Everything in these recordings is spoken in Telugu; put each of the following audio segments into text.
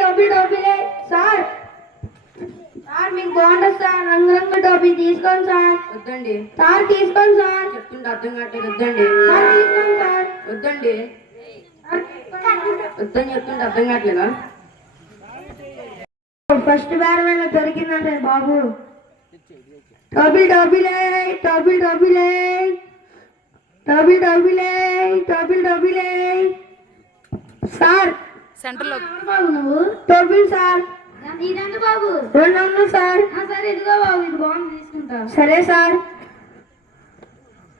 టోపీ టోపీలే సార్. సార్ మీకు బాగుంటుంది సార్, రంగురంగు టోపీ తీసుకోండి సార్. వద్దండి సార్ తీసుకోండి సార్. చెప్తుంటే అర్థం కావట్లేదు. వద్దండి సార్ తీసుకోండి సార్. వద్దండి సార్ తీసుకోండి సార్. వద్దని చెప్తుంటే అర్థం కావట్లేదా? ఫస్ట్ బేరమైన దొరికిందంటే బాబు. టోపీ టోపీలే టోపీ టోపీలే టోపీ టోపీలే టోపీ టోపీలే. సార్ సెంటర్లో బాబు నువ్వు టోపీలు సార్. ఇదంతా బాబు 200 సార్. సరే ఇదిగో బాబు, ఇది బాగుంది తీసుకుంటా. సరే సార్.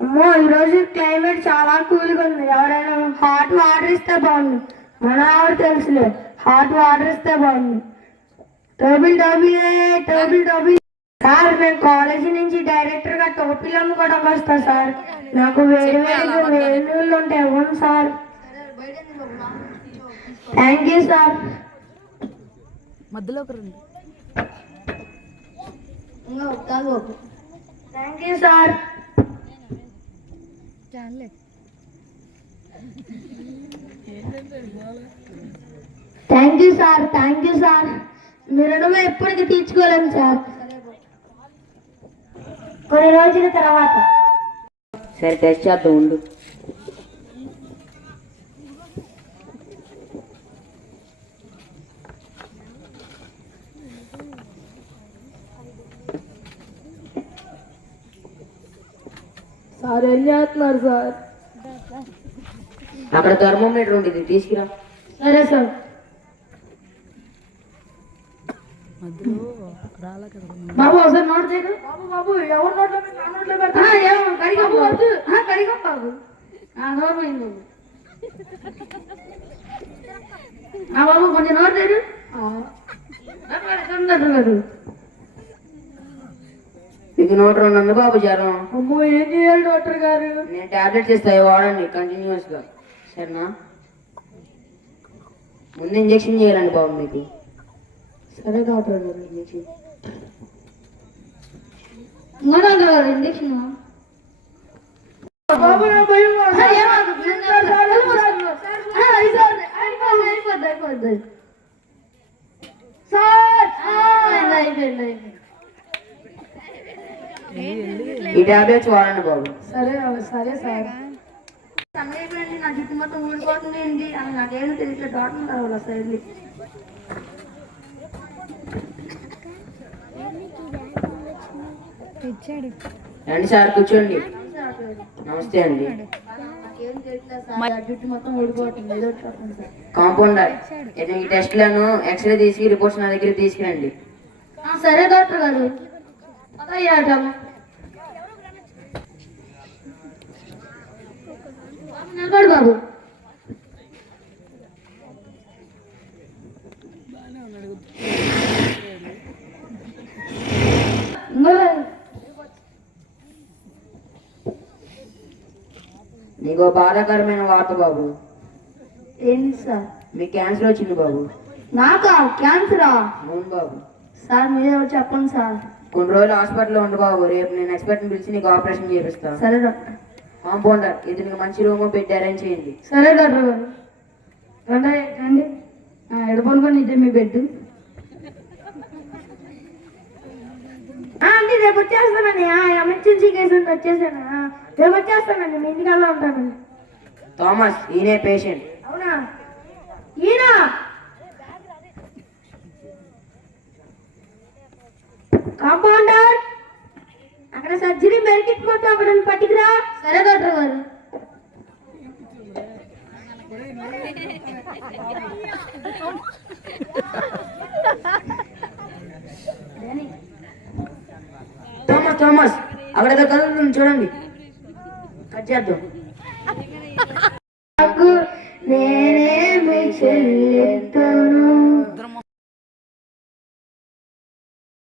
అమ్మో ఈరోజు క్లైమేట్ చాలా కూల్గా ఉంది. ఎవరైనా హాట్ వాటర్ ఇస్తే బాగుంది. మన ఆవిడ తెలుసులే, హాట్ వాటర్ ఇస్తే బాగుంది. టోపీలు టోపీలే టోపీలు టోపీ. సార్ నేను కాలేజీ నుంచి డైరెక్టర్ గా టోపీలు అమ్ముకోవడం వస్తా సార్. నాకు వేడి నీళ్ళు ఉంటే ఇవ్వండి సార్. Thank you sir. మధ్యలోకి రండి. Thank you sir. Thank you sir. Thank you sir. మీరు రుణం ఎప్పటికీ తీర్చుకోలేము సార్. కొన్ని రోజుల తర్వాత. సరే టెస్ట్ చేద్దాం ఉండు. సార్ ఏం చేస్తున్నారు సార్? అక్కడ థర్మోమీటర్ ఉంటుంది, తీసుకురా. సరే సార్. బాబు ఒకసారి నోట్ చేయదు. బాబు బాబు ఎవరు నోట్లో నోట్లో పెడతా కడిగా బాబు నోరు పోయింది బాబు. కొంచెం నోట్ చేయదు. ఇది 102 బాబు జ్వరం. అమ్మో ఏం చేయాలి డాక్టర్ గారు? నేను టాబ్లెట్స్ ఇస్తాయి వాడండి కంటిన్యూస్ గా, సరేనా? ముందు ఇంజక్షన్ చేయాలండి బాబు మీకు. సరే డాక్టర్ గారు. ఇంజక్షన్ ఇంజక్షన్ ఈ టాబ్లెట్స్ వాడండి బాబు. సరే సరే సార్. సమయమైంది, నా చుట్టూ మొత్తం ఊడిపోతుంది ఏంటి అని నాకేం తెలియదు. డాక్టర్ రావాలి సైడ్ రండి సార్, కూర్చోండి. నమస్తే అండి. జుట్టు మొత్తం ఊడిపోతుంది, ఏదో చెప్పండి సార్. కాంపౌండర్ ఈ టెస్ట్లను ఎక్స్రే తీసి రిపోర్ట్స్ నా దగ్గర తీసుకురండి. సరే డాక్టర్ గారు. నిలబడు బాబు. నీకు బాధాకరమైన వార్త బాబు. ఏంటి సార్? మీ క్యాన్సర్ వచ్చింది బాబు. నాకా క్యాన్సరా? అవును బాబు. సార్ మీరే చెప్పండి సార్. కొన్ని రోజులు హాస్పిటల్లో ఉండు బాబు. రేపు నేను ఎక్స్పర్ట్ని పిలిచి నీకు ఆపరేషన్ చేపిస్తా. సరే డాక్టర్. కాంపౌండర్ ఇతనికి మంచి రూమ్ పెట్టి అరేంజ్ చేయండి. సరే డాక్టర్ గారు. రండి రండి. ఎడపనుకొని ఇదే మీ బెడ్. అండి రేపు వచ్చేస్తానండి. ఎమర్జెన్సీ కేసు ఉంటే వచ్చేసాను. రేపు వచ్చేస్తానండి, మీ ఇంటికల్లా ఉంటానండి. థామస్ ఈయనే పేషెంట్. అవునా? ఈయన కాంపౌండర్ అక్కడ సర్జరీ మెరికిట్ మొత్తం అక్కడ పట్టికిరా. సరే డాక్టర్ గారు. థామస్ థామస్ అక్కడ కదులుతుంది చూడండి, కట్ చేద్దాం. నేనేమి చెల్లి